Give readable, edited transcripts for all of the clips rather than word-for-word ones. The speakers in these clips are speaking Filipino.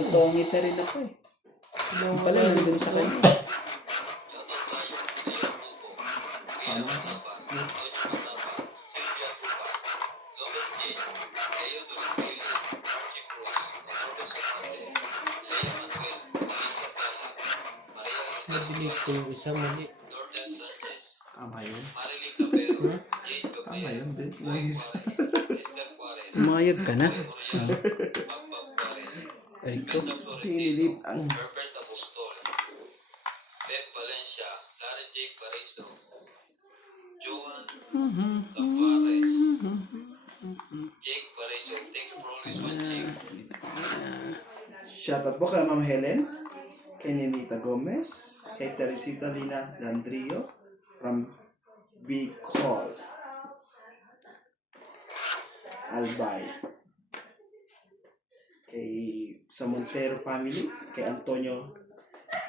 Totoong ngita rin ako eh. Yung pala nandun sa kanya. Paano kasi? Nabilis ko yung isa mali. Tama yun. Hmm? Tama yun, din. Nice. Umayag ka na. Rico. Pinilip ang... Pep Valencia, Larry Jake Bariso, Johan Tavares, Jake Bariso. Thank you for always watching. Shoutout po kay Ma'am Helen, kay Ninita Gomez, kay Teresita Lina Landrio from Bicol, Albay, kay sa Montero family, kay Antonio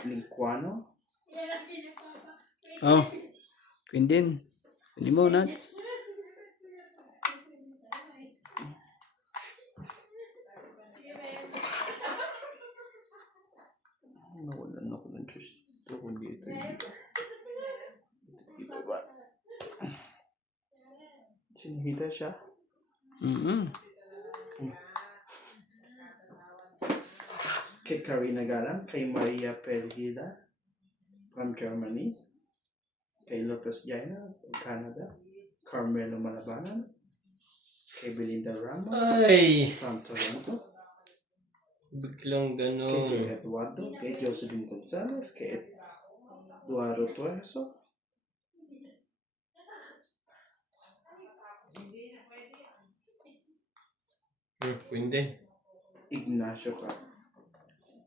Linquano, Oh. Queen din. Hindi mo nuts. nawalan ako ng Diyos. Ito kung dito dito. Dito ba? Sinihita siya. Kay Karina Galan, kay Maria Pergida from Germany, kay Lopez Jaina from Canada, Carmelo Malabanan, kay Belinda Ramos Ay! from Toronto, Biglang kay Sir gano'n. Eduardo, kay Josephine Gonzalez, kay Eduardo Tuerso, Hindi. Ignacio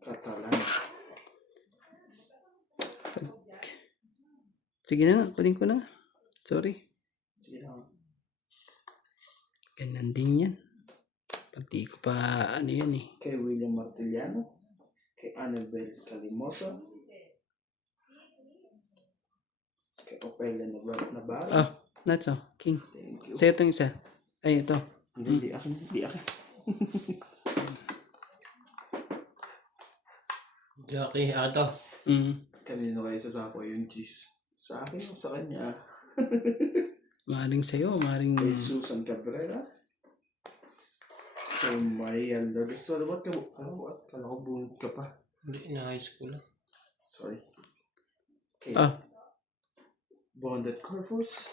Catalan. Sige na, kunin ko na. Sorry. Sige lang. Ganun din yan. Pag di ko pa ano yan eh. Kay William Martiliano, kay Annabel Calimoso, kay Opelia Navarro. Oh, nuts oh. King. Thank you. Sa'yo itong isa. Ay, ito. Hindi akin, hindi akin. Jackie, ato. Kanino kayo sasako yung cheese? Sa akin o sa kanya? Maring sa'yo, maring... Kay Susan Cabrera. Kay Maria Lourdes. Sorry, ba't ka? Kala ko bunod ka pa. Hindi, na high school lang. Sorry. Kay Ah, Bondet Corpus.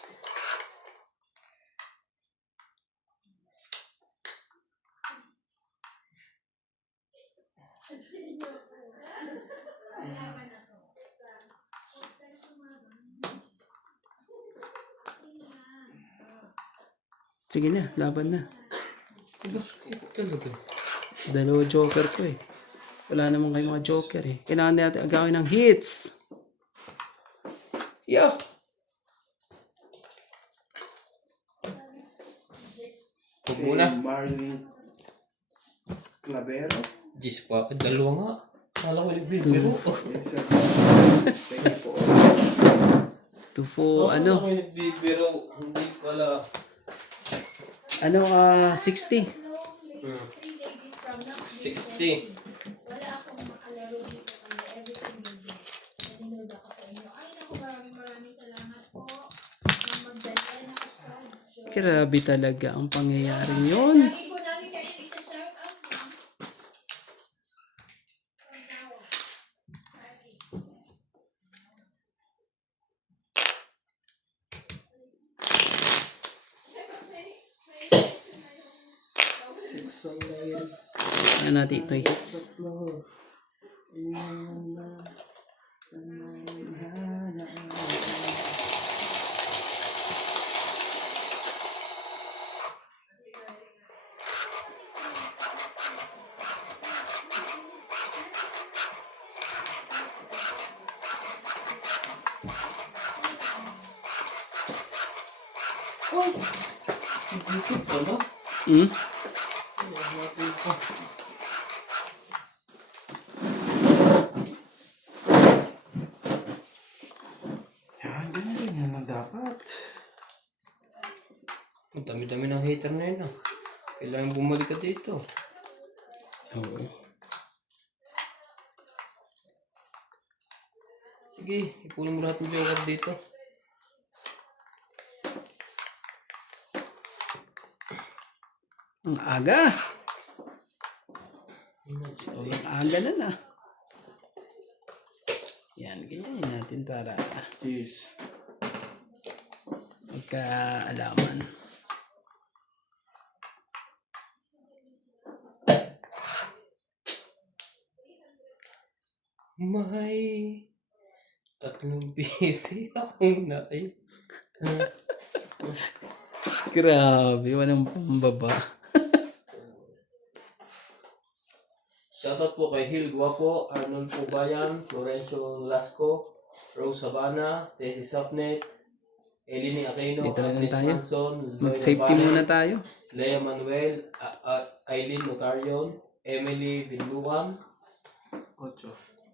sige na, laban na. Ito talaga. Dalawa joker ko eh. Wala naman kayong mga joker eh. Kailangan natin agawin ng hits. Yo! Huwag Kay muna. Marlene Clavero. Jis pa. Dalawa nga. Kala ko nagbibiro. Kay Sir. Thank you po. Tufo, ano? Kala ko nagbibiro. Hindi pala. 60. 60. Wala akong makalaro dito kaya everything will be nanonood ako sa inyo. Ay naku, maraming salamat po. Nang magdala na ako. Grabe talaga ang pangyayari yun. Lagi po namin kayo nagsa-shout out. Six a lady. Ano natin ito hits? Love. YouTube ano? Yan, ganyan na dapat. Ang dami-dami ng hater na yun ah. Kailangan bumalik ka dito. Oo. Sige, ipunin mo lahat ng joker dito. Ang aga. So, ang aga na. Yan, ganyan natin para Yes. magkaalaman. May tatlong bibi akong naay. Grabe, walang pambaba. Shoutout po kay Hil Guapo, Arnold Pubayan, Florencio Lasco, Rose Sabana, Tessie Sapnet, Eleni Aquino, Dito na lang Agnes tayo. Manson, Mag-safety muna tayo. Lea Manuel, Aileen Notarion, Emily Binluan, 8.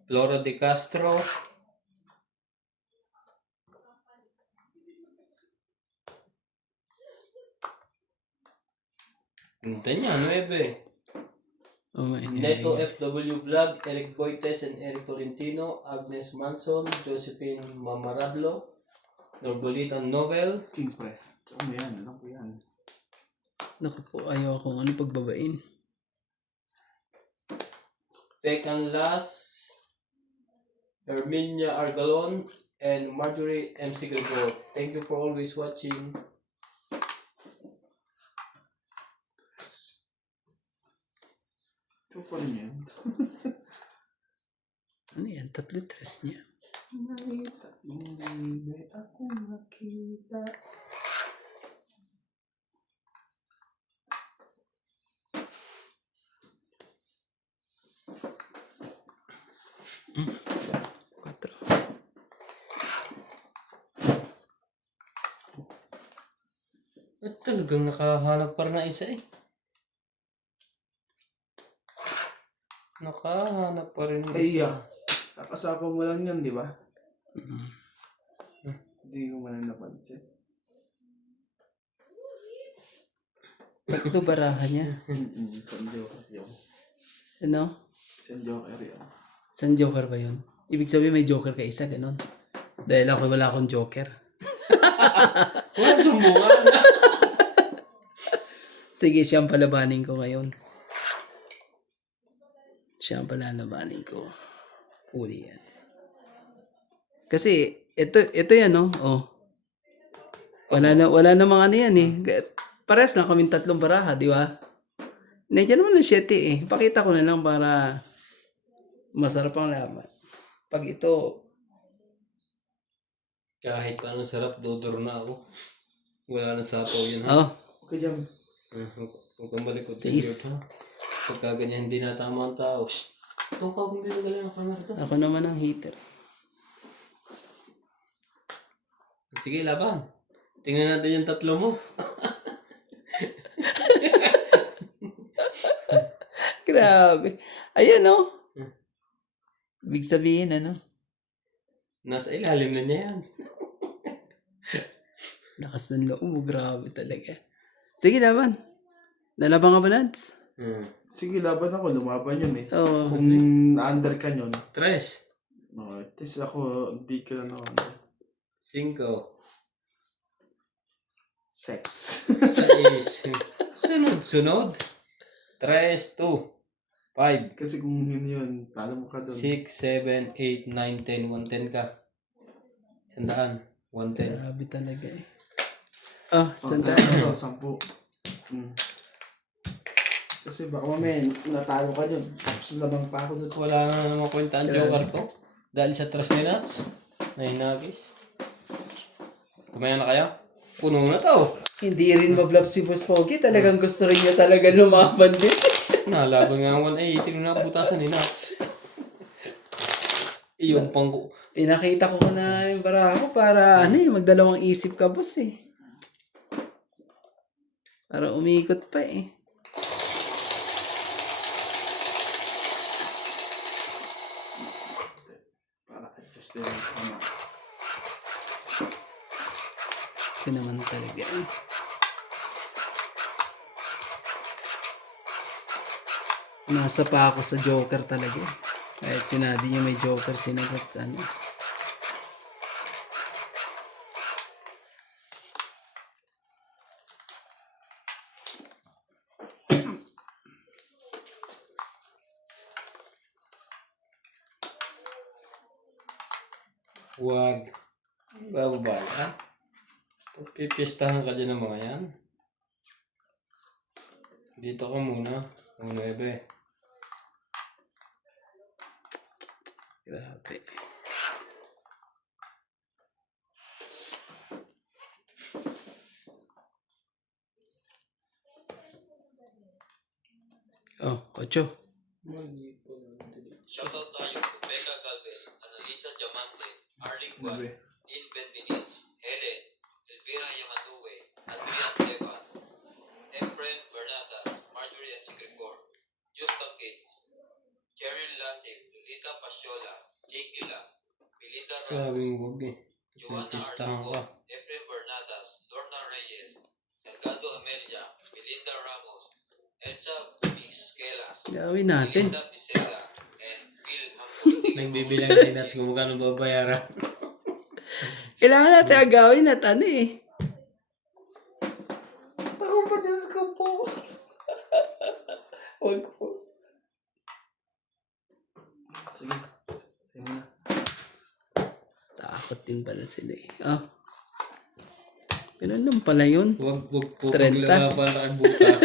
Flora De Castro, Punta niya, 9. Oh, my Neto FW Vlog, Eric Boites and Eric Tolentino, Agnes Manson, Josephine Mamaradlo, Norbolitan Novel, King Press. Ano yan? Ano po yan? Naku po, ayaw akong pagbabain. Tekan Las, Herminia Argalon, and Marjorie M. Sigalbo. Thank you for always watching. Ito pa rin yan. Ano yan? 3 niya. Nakita, hindi ako nakita. Quatro. At talagang nakahanap pa rin na isa eh. Nakahanap pa rin ng Ay, isa. kakasapa mo lang yan, di ba? Mm. Hindi ko man napansin. 3 baraha niya. San Joker yun. Ano? San Joker yun. San Joker ba yun? Ibig sabihin may Joker ka isa, ganun. Dahil ako wala akong Joker. Walang sumbungan. Sige, siyang palabanin ko ngayon. Siyang palalabanin ko. Huli yan. Kasi, ito yan, no? Oh. Wala na mga ano yan, eh. Parehas lang kaming 3 baraha, di ba? Nandiyan naman ng 7, eh. Pakita ko na lang para masarap ang laban. Pag ito, Kahit paano sarap, dodor na ako. Wala na sapaw yun ha. oh, Okay, Jam. Huwag kang malikot sa Sis. ha. Pagka ganyan hindi na tama ang tao. Shhh! Itong kawang dito galing ang camera to. ako naman ang hater. Sige, laban. Tingnan natin yung 3 mo. Grabe. Ayan, no? Ibig sabihin, ano? Nasa ilalim na niya yan. Lakas ng loob mo. Grabe talaga. Sige, laban. Lalaban ka ba, Lance? Sige, laban ako. Lumaban yun eh. Oo. Kung under ka yun. Tres. Tis ako, di ka na under. 5. Sex. 6. Sunod-sunod. 3, 2, 5, Kasi kung yun, talo mo ka doon. 6, 7, 8, 9, 10, 110 ka. 100, 110. Grabe talaga eh. Oh, Oh, sandaan. talo, 10. Kasi baka mamaya, natalo ka dun. Sulabang pa ako doon. Wala na naman kwenta ang joker ko. Dahil sa trust ni Nats. Nahinagis. Tumaya na kayo? Puno na to. Hindi rin mablab si Boss Pogi. Talagang gusto rin niya talaga lumaban din. Nalaban nga 180 nung nabutasan ni Nats. Iyon pang ko. Pinakita ko na yung baraha ko para magdalawang isip ka, boss eh. Para umikot pa eh. Para adjust din yung tama. Ito naman talaga eh. Nasa pa ako sa Joker talaga eh. Kahit sinabi niya may Joker sinasat ano. Huwag. Bababa. Pagpipistahan ka dyan ng mga yan. Dito ka muna. Ang 9. Grabe. Oh, 8. Shoutout tayo to Becca Galvez, Annalisa Diamante, Arling Juan, Lynn Benbenitz, Helen, Elvira Yamanue, Adrian Evan, Efren Bernatas, Marjorie M. Sigricor, Justa Kids, Cheryl Lasip, Lolita Pasiola, Jake Lila, Melinda Ramos, Sabing huwag eh. Joanna Pipistahan ka. Arcibon, Efren Bernatas, Lorna Reyes, Salgado Amelia, Melinda Ramos, Elsa Vizquelas, Gawin natin. Melinda Picela, and Phil Hampolitical. Nagbibilang tayo natin kung magkano babayaran. Kailangan natin agawin at ano eh. Ako pa, Diyos ko po. Huwag po. Sige. Sige na. Takot din pala sila eh. Ah. Ganun lang pala yun. Huwag po 30. paglalaban na bukas.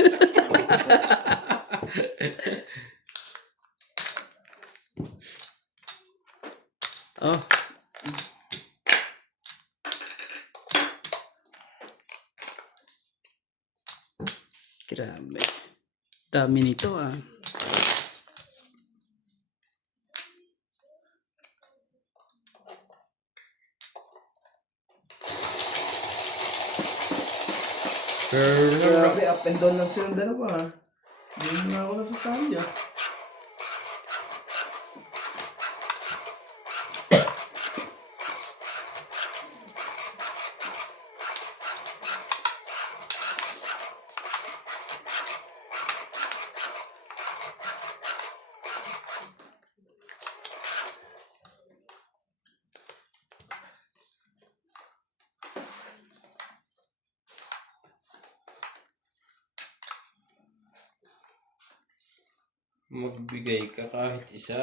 Oh. Grabe. Dami nito ah. Grabe, up and down lang silang dalawa. Hindi na ako nasasabi ah. Magbigay ka kahit isa.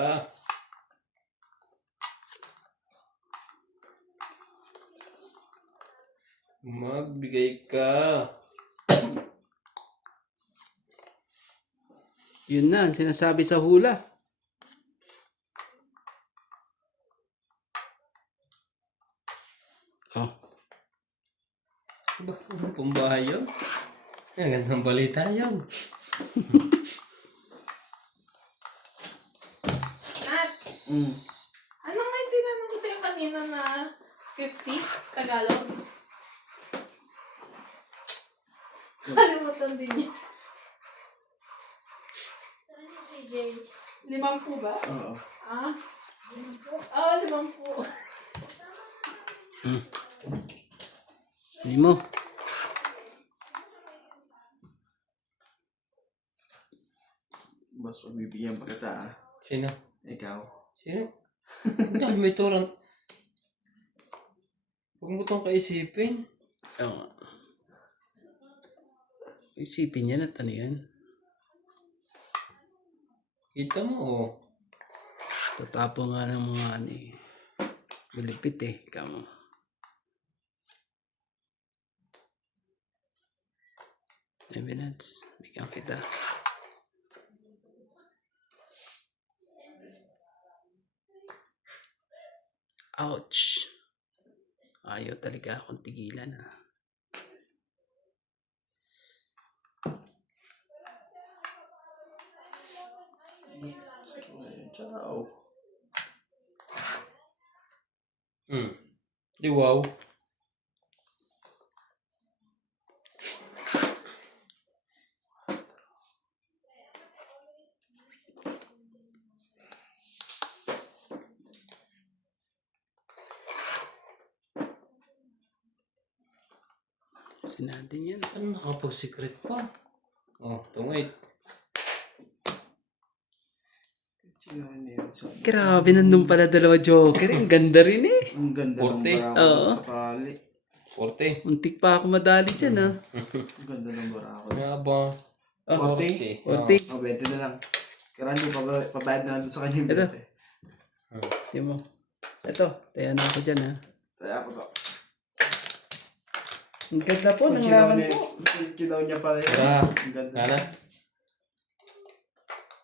Magbigay ka. Yun na, ang sinasabi sa hula. Oh. Ba, ano pong bahay yun? Ang gandang balita yun. At, Mm. ano nga yung tinanong ko sa'yo kanina na 50 Tagalog? Kalimutan din niya. Ano si Jay? 50 ba? Oo. Ah? 50? Oo, 50. Hindi mo. Boss, pagbibigyan pa kita ah. Sino? Ikaw. Sino? Dahil may turang. Huwag mo itong kaisipin. Oo nga. Isipin niya at ano yan. Kita mo oh. Tatapo nga ng mga ano eh. Malipit eh. Kamo. Evidence. Bigyan kita. Ouch. Ayaw talaga akong tigilan ah. Ay, ciao. Di wow. Kasi natin yan. Ano nakapag-secret pa? Oh, tungwait. Grabe, nandun pala dalawa joker. Ang ganda rin eh. Ang ganda ng 40. barako Oo. sa kali. 40. Muntik pa ako madali dyan ah. Ang ganda ng barako. Nga ba? 40? 40. Oh, 20 na lang. Kailangan mo pabayad na lang doon sa kanya yung Ito. 20. Di mo. Ito, tayo na ako dyan ha. Kaya ako to. Ang ganda po ng Kutsi daw laman niya, po. kutsi daw niya pala. Tara. Ang ganda. Kana?